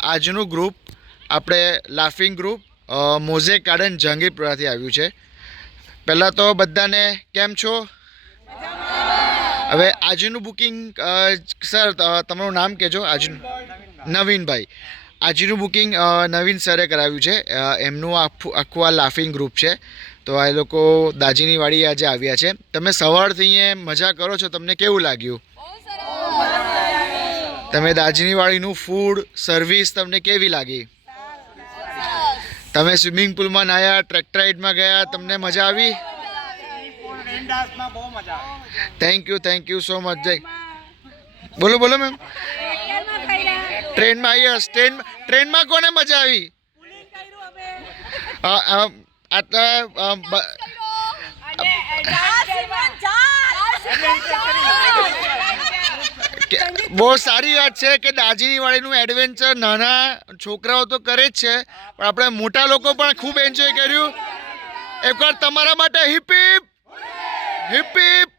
આજનું ગ્રુપ આપણે laughing group mosaic garden જહાંગીરપુરાથી આવ્યું છે. પહેલાં તો બધાને કેમ છો? હવે આજનું બુકિંગ સર તમારું નામ કહેજો. આજનું નવીનભાઈ. આજનું બુકિંગ નવીન સરે કરાવ્યું છે. એમનું આખું આ લાફિંગ ગ્રુપ છે. તો આ લોકો દાજીની વાડી આજે આવ્યા છે. તમે સવારથી અહીંયા મજા કરો છો, તમને કેવું લાગ્યું? તમે દાજીની વાડીનું ફૂડ સર્વિસ તમને કેવી લાગી? તમે સ્વિમિંગ પુલમાં નાહ્યા, ટ્રેક્ટર રાઇડમાં ગયા, તમને મજા આવી? Thank you so much. જય બોલો મેમ. ટ્રેનમાં આવ્યા. ટ્રેનમાં કોને મજા આવી? બહુ સારી વાત છે કે દાજીની વાડીનું એડવેન્ચર નાના છોકરાઓ તો કરે જ છે, પણ આપણે મોટા લોકો પણ ખૂબ એન્જોય કર્યું. એકવાર તમારા માટે હિપ હિપ હિપ હિપ.